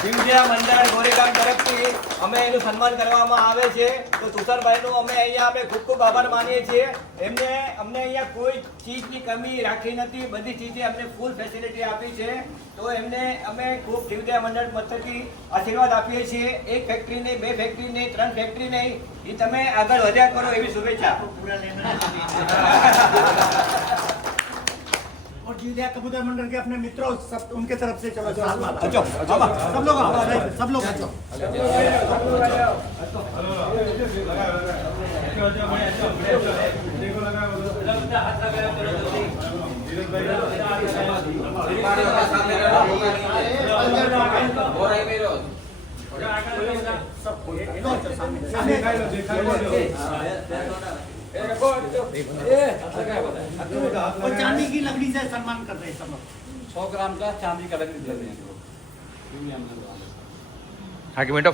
શિવજીયા મંડળ ગોરેગામ તરફથી અમે એનું સન્માન કરવામાં આવે છે. તો તુષારભાઈનું અમે અહીંયા અમે ખૂબ ખૂબ આભાર માનીએ છીએ. અમને અહીંયા કોઈ ચીજની કમી રાખી નથી. બધી ચીજે અમને ફૂલ ફેસિલિટી આપી છે. તો એમને અમે ખૂબ શિવજીયા મંડળ મથકથી આશીર્વાદ આપીએ છીએ. એક ફેક્ટરી નહીં, 2 ફેક્ટરી નહીં, 3 ફેક્ટરી નહીં, એ તમે આગળ વધ્યા કરો એવી શુભેચ્છા. और जीविया कबूतर मंडल के अपने मित्रों सब उनके तरफ से चलो अच्छा सब लोग और चांदी की लकड़ी से सम्मान कर रहे हैं सब लोग. 100 ग्राम का चांदी का लकड़ी दे रहे हैं. हाँ कि बेटा